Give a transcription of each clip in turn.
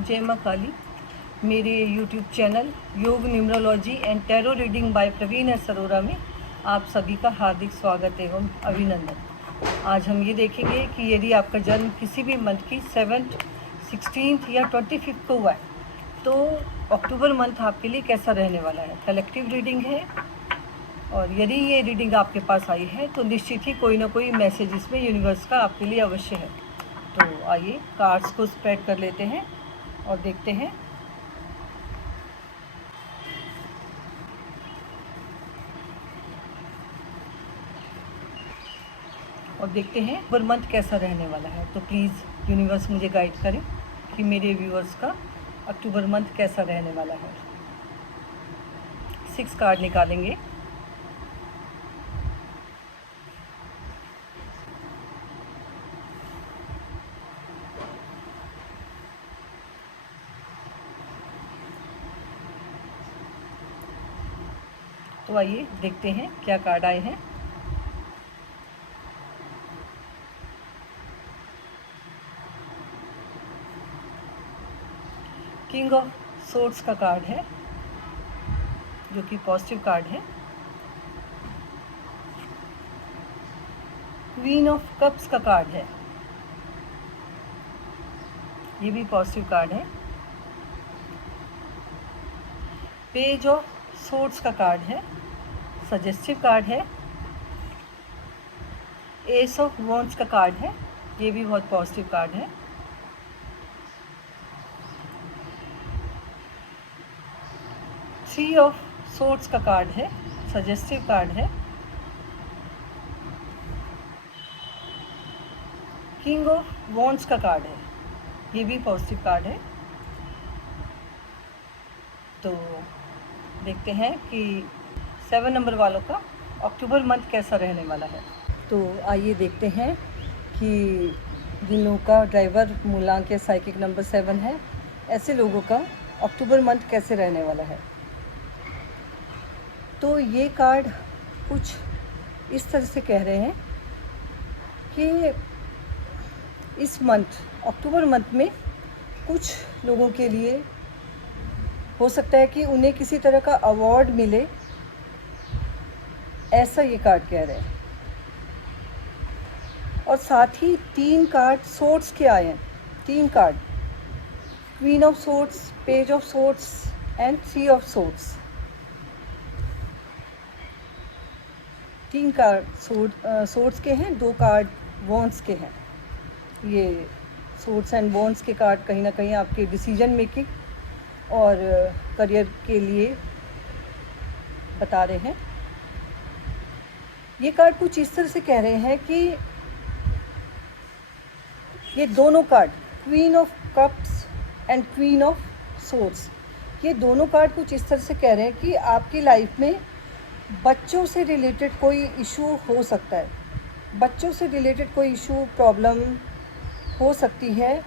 जय माँ काली। मेरे YouTube channel Yog numerology and tarot reading by Praveen S Arora में आप सभी का हार्दिक स्वागत एवं अभिनंदन। आज हम ये देखेंगे कि यदि आपका जन्म किसी भी मंथ की 7th, 16th या 25th को हुआ है तो अक्टूबर मंथ आपके लिए कैसा रहने वाला है। कलेक्टिव रीडिंग है और यदि ये रीडिंग आपके पास आई है तो निश्चित ही कोई ना कोई मैसेज इसमें यूनिवर्स का आपके लिए अवश्य है। तो आइए कार्ड्स को स्प्रेड कर लेते हैं और देखते हैं। अक्टूबर मंथ कैसा रहने वाला है। तो प्लीज़ यूनिवर्स मुझे गाइड करें कि मेरे व्यूअर्स का अक्टूबर मंथ कैसा रहने वाला है। 6 कार्ड निकालेंगे। तो आइए देखते हैं क्या कार्ड आए हैं। किंग ऑफ सोर्ड्स का कार्ड है जो कि पॉजिटिव कार्ड है। क्वीन ऑफ कप्स का कार्ड है, ये भी पॉजिटिव कार्ड है। पेज ऑफ सोर्ड्स का कार्ड है, सजेस्टिव कार्ड है। एस ऑफ वॉन्ड्स का कार्ड है, ये भी बहुत पॉजिटिव कार्ड है। थ्री ऑफ सोर्ड्स का कार्ड है, सजेस्टिव कार्ड है। किंग ऑफ वॉन्ड्स का कार्ड है, ये भी पॉजिटिव कार्ड है। तो देखते हैं कि 7 नंबर वालों का अक्टूबर मंथ कैसा रहने वाला है। तो आइए देखते हैं कि जिन लोगों का ड्राइवर मूलांक या साइकिक नंबर 7 है, ऐसे लोगों का अक्टूबर मंथ कैसे रहने वाला है। तो ये कार्ड कुछ इस तरह से कह रहे हैं कि इस मंथ अक्टूबर मंथ में कुछ लोगों के लिए हो सकता है कि उन्हें किसी तरह का अवार्ड मिले, ऐसा ये कार्ड कह रहे हैं। और साथ ही 3 कार्ड सोर्ड्स के आए हैं, 3 card, queen of swords, page of swords and 3 of swords. 3 card swords के हैं, 2 कार्ड वॉन्ड्स के हैं। ये सोर्ड्स एंड वॉन्ड्स के कार्ड कहीं ना कहीं आपके डिसीजन मेकिंग और करियर के लिए बता रहे हैं। ये कार्ड कुछ इस तरह से कह रहे हैं कि ये दोनों card, queen of cups and queen of swords, ये दोनों कार्ड कुछ इस तरह से कह रहे हैं कि आपकी लाइफ में बच्चों से रिलेटेड कोई इशू हो सकता है, बच्चों से रिलेटेड कोई इशू, प्रॉब्लम हो सकती है।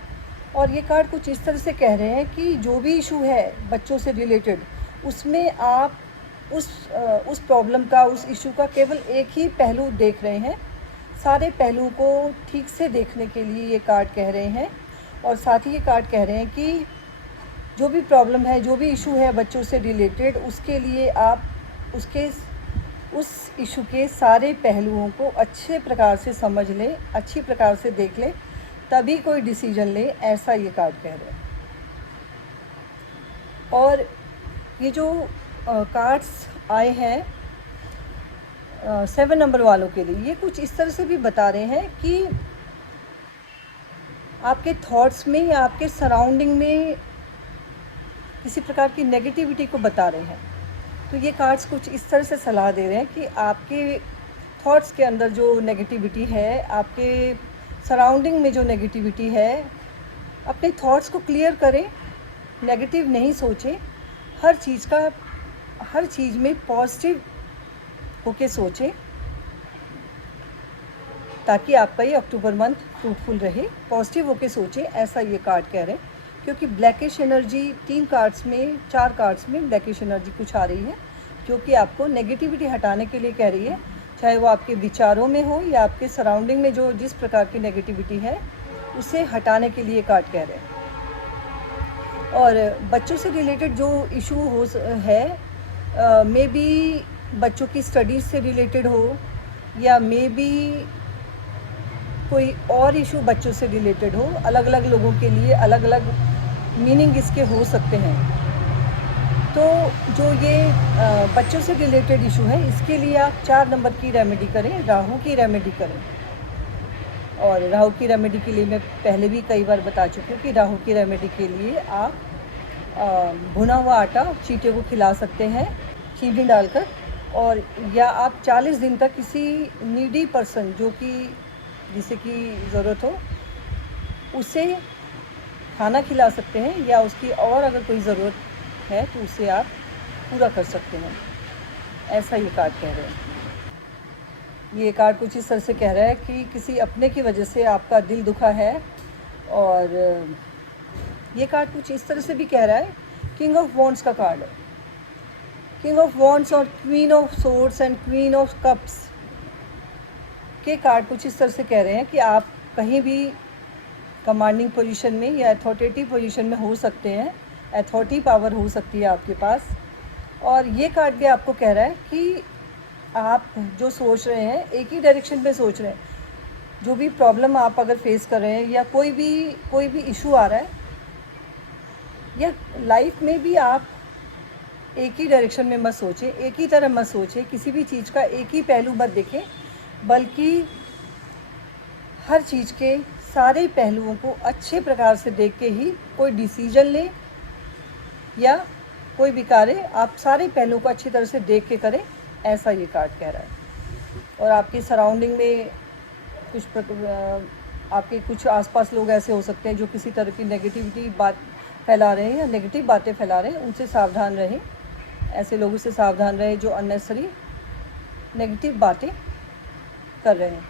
और ये कार्ड कुछ इस तरह से कह रहे हैं कि जो भी इशू है बच्चों से रिलेटेड, उसमें आप उस प्रॉब्लम का, उस इशू का केवल एक ही पहलू देख रहे हैं। सारे पहलुओं को ठीक से देखने के लिए ये कार्ड कह रहे हैं। और साथ ही ये कार्ड कह रहे हैं कि जो भी प्रॉब्लम है, जो भी इशू है बच्चों से रिलेटेड, उसके लिए आप उस इशू के सारे पहलुओं को अच्छे प्रकार से समझ लें, अच्छी प्रकार से देख लें, तभी कोई डिसीजन ले, ऐसा ये कार्ड कह रहे हैं। और ये जो कार्ड्स आए हैं 7 नंबर वालों के लिए, ये कुछ इस तरह से भी बता रहे हैं कि आपके थॉट्स में या आपके सराउंडिंग में किसी प्रकार की नेगेटिविटी को बता रहे हैं। तो ये कार्ड्स कुछ इस तरह से सलाह दे रहे हैं कि आपके थॉट्स के अंदर जो नेगेटिविटी है, आपके सराउंडिंग में जो नेगेटिविटी है, अपने थॉट्स को क्लियर करें, नेगेटिव नहीं सोचें, हर चीज़ में पॉजिटिव होके सोचें, ताकि आपका ये अक्टूबर मंथ फ्रूटफुल रहे। पॉजिटिव होके सोचें, ऐसा ये कार्ड कह रहे हैं। क्योंकि ब्लैकिश एनर्जी 4 कार्ड्स में ब्लैकिश एनर्जी कुछ आ रही है, जो कि आपको नेगेटिविटी हटाने के लिए कह रही है, चाहे वो आपके विचारों में हो या आपके सराउंडिंग में जिस प्रकार की नेगेटिविटी है, उसे हटाने के लिए कार्ड कह रहे हैं। और बच्चों से रिलेटेड जो इशू हो है, मे बी बच्चों की स्टडीज़ से रिलेटेड हो, या मे बी कोई और इशू बच्चों से रिलेटेड हो। अलग अलग लोगों के लिए अलग अलग मीनिंग इसके हो सकते हैं। तो जो ये बच्चों से रिलेटेड इशू है, इसके लिए आप 4 नंबर की रेमेडी करें, राहु की रेमेडी करें। और राहु की रेमेडी के लिए मैं पहले भी कई बार बता चुकी हूँ कि राहु की रेमेडी के लिए आप भुना हुआ आटा चींटे को खिला सकते हैं चीनी डालकर, और या आप 40 दिन तक किसी नीडी पर्सन जो कि जिसे की ज़रूरत हो उसे खाना खिला सकते हैं, या उसकी और अगर कोई ज़रूरत है तो उसे आप पूरा कर सकते हैं। ऐसा ये कार्ड कह रहे हैं। ये कार्ड कुछ इस तरह से कह रहा है कि किसी अपने की वजह से आपका दिल दुखा है। और ये कार्ड कुछ इस तरह से भी कह रहा है, किंग ऑफ वॉन्ड्स का कार्ड है। किंग ऑफ वॉन्ड्स और queen of swords and queen of cups के कार्ड कुछ इस तरह से कह रहे हैं कि आप कहीं भी कमांडिंग पोजीशन में या अथॉरिटेटिव पोजीशन में हो सकते हैं, अथॉरिटी पावर हो सकती है आपके पास। और ये कार्ड भी आपको कह रहा है कि आप जो सोच रहे हैं एक ही डायरेक्शन में सोच रहे हैं। जो भी प्रॉब्लम आप अगर फेस कर रहे हैं, या कोई भी इशू आ रहा है, या लाइफ में भी आप एक ही डायरेक्शन में मत सोचें, एक ही तरह मत सोचें, किसी भी चीज़ का एक ही पहलू मत देखें, बल्कि हर चीज़ के सारे पहलुओं को अच्छे प्रकार से देख के ही कोई डिसीजन लें या कोई भी कार्य आप सारे पहलुओं को अच्छी तरह से देख के करें। ऐसा ये कार्ड कह रहा है। और आपकी सराउंडिंग में आपके कुछ आसपास लोग ऐसे हो सकते हैं जो किसी तरह की नेगेटिविटी बात फैला रहे हैं या नेगेटिव बातें फैला रहे हैं, उनसे सावधान रहें। ऐसे लोगों से सावधान रहें जो अननेसेसरी नेगेटिव बातें कर रहे हैं।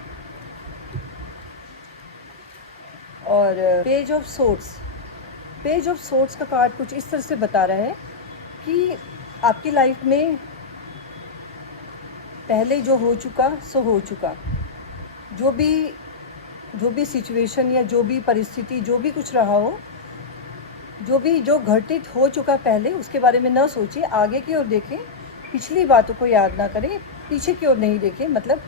और पेज ऑफ सोर्ड्स का कार्ड कुछ इस तरह से बता रहा है कि आपकी लाइफ में पहले जो हो चुका सो हो चुका। जो भी सिचुएशन या जो भी परिस्थिति, जो भी कुछ रहा हो, जो घटित हो चुका पहले, उसके बारे में न सोचिए, आगे की ओर देखें। पिछली बातों को याद ना करें, पीछे की ओर नहीं देखें, मतलब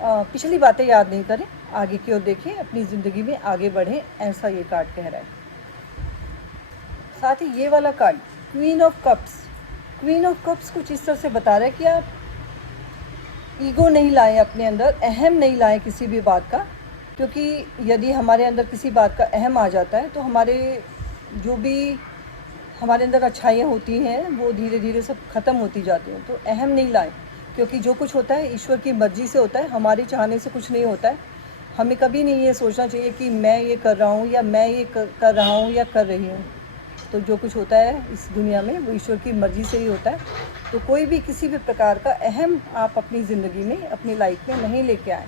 पिछली बातें याद नहीं करें, आगे की ओर देखें, अपनी ज़िंदगी में आगे बढ़ें। ऐसा ये कार्ड कह रहा है। साथ ही ये वाला कार्ड क्वीन ऑफ कप्स कुछ इस तरह से बता रहा है कि आप ईगो नहीं लाएं अपने अंदर, अहम नहीं लाएं किसी भी बात का, क्योंकि यदि हमारे अंदर किसी बात का अहम आ जाता है तो जो भी हमारे अंदर अच्छाइयाँ होती हैं वो धीरे धीरे सब ख़त्म होती जाती हैं। तो अहम नहीं लाएं, क्योंकि जो कुछ होता है ईश्वर की मर्ज़ी से होता है, हमारे चाहने से कुछ नहीं होता है। हमें कभी नहीं ये सोचना चाहिए कि मैं ये कर रहा हूँ या मैं ये कर रहा हूँ या कर रही हूँ। तो जो कुछ होता है इस दुनिया में वो ईश्वर की मर्ज़ी से ही होता है। तो कोई भी किसी भी प्रकार का अहम आप अपनी ज़िंदगी में, अपनी लाइफ में नहीं लेके आए।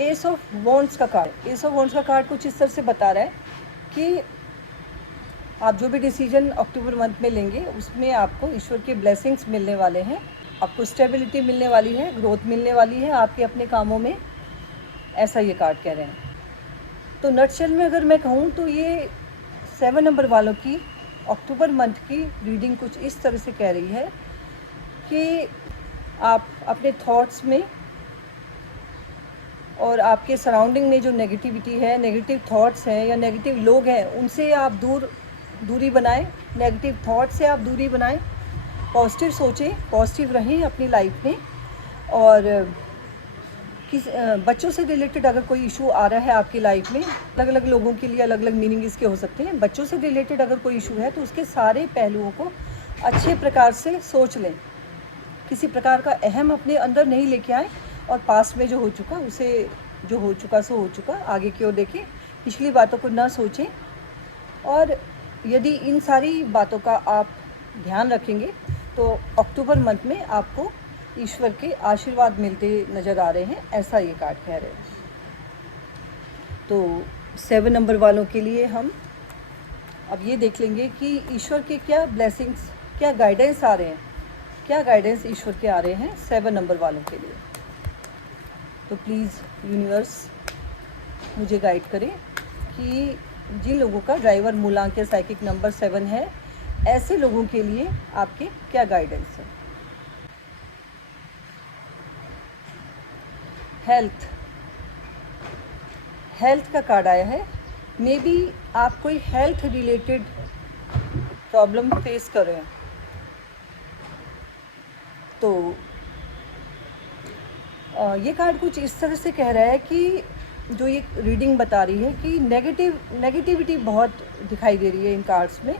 एस ऑफ वॉन्ड्स का कार्ड कुछ इस तरह से बता रहा है कि आप जो भी डिसीजन अक्टूबर मंथ में लेंगे उसमें आपको ईश्वर के ब्लेसिंग्स मिलने वाले हैं, आपको स्टेबिलिटी मिलने वाली है, ग्रोथ मिलने वाली है आपके अपने कामों में। ऐसा ये कार्ड कह रहे हैं। तो नटशेल में अगर मैं कहूँ तो ये 7 नंबर वालों की अक्टूबर मंथ की रीडिंग कुछ इस तरह से कह रही है कि आप अपने थॉट्स में और आपके सराउंडिंग में जो नेगेटिविटी है, नेगेटिव थॉट्स हैं या नेगेटिव लोग हैं, उनसे आप दूरी बनाएं। नेगेटिव थॉट से आप दूरी बनाएं, पॉजिटिव सोचें, पॉजिटिव रहें अपनी लाइफ में। और बच्चों से रिलेटेड अगर कोई इशू आ रहा है आपकी लाइफ में, अलग अलग लोगों के लिए अलग अलग मीनिंग इसके हो सकते हैं। बच्चों से रिलेटेड अगर कोई इशू है तो उसके सारे पहलुओं को अच्छे प्रकार से सोच लें, किसी प्रकार का अहम अपने अंदर नहीं लेके आए, और पास में जो हो चुका उसे, जो हो चुका सो हो चुका, आगे की ओर देखें, पिछली बातों को ना सोचें। और यदि इन सारी बातों का आप ध्यान रखेंगे तो अक्टूबर मंथ में आपको ईश्वर के आशीर्वाद मिलते नज़र आ रहे हैं। ऐसा ये कार्ड कह रहे हैं। तो 7 नंबर वालों के लिए हम अब ये देख लेंगे कि ईश्वर के क्या ब्लेसिंग्स, क्या गाइडेंस आ रहे हैं, क्या गाइडेंस ईश्वर के आ रहे हैं 7 नंबर वालों के लिए। तो प्लीज़ यूनिवर्स मुझे गाइड करें कि जिन लोगों का ड्राइवर मूलांक या साइकिक नंबर 7 है, ऐसे लोगों के लिए आपके क्या गाइडेंस है। हेल्थ का कार्ड आया है। मे बी आप कोई हेल्थ रिलेटेड प्रॉब्लम फेस कर रहे हैं, तो ये कार्ड कुछ इस तरह से कह रहा है कि जो ये रीडिंग बता रही है कि नेगेटिविटी बहुत दिखाई दे रही है इन कार्ड्स में।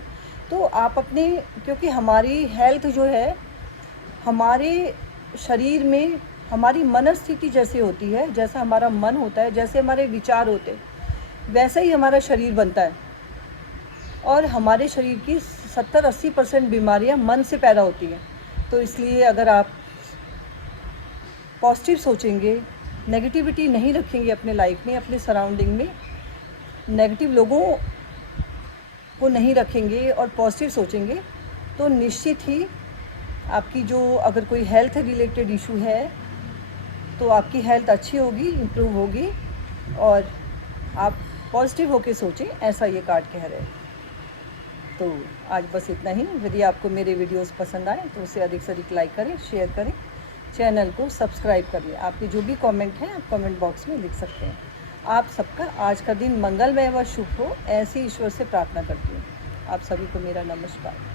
तो आप अपने, क्योंकि हमारी हेल्थ जो है हमारे शरीर में हमारी मनस्थिति जैसे होती है, जैसा हमारा मन होता है, जैसे हमारे विचार होते हैं, वैसा ही हमारा शरीर बनता है। और हमारे शरीर की 70-80% बीमारियां मन से पैदा होती हैं। तो इसलिए अगर आप पॉजिटिव सोचेंगे, नेगेटिविटी नहीं रखेंगे अपने लाइफ में, अपने सराउंडिंग में नेगेटिव लोगों को नहीं रखेंगे और पॉजिटिव सोचेंगे, तो निश्चित ही आपकी जो अगर कोई हेल्थ रिलेटेड इशू है तो आपकी हेल्थ अच्छी होगी, इम्प्रूव होगी, और आप पॉजिटिव होके सोचें, ऐसा ये कार्ड कह रहे हैं। तो आज बस इतना ही। यदि आपको मेरे वीडियोस पसंद आए तो उसे अधिक से अधिक लाइक करें, शेयर करें, चैनल को सब्सक्राइब कर लें। आपके जो भी कमेंट हैं आप कमेंट बॉक्स में लिख सकते हैं। आप सबका आज का दिन मंगलमय व शुभ हो, ऐसी ईश्वर से प्रार्थना करती हूँ। आप सभी को मेरा नमस्कार।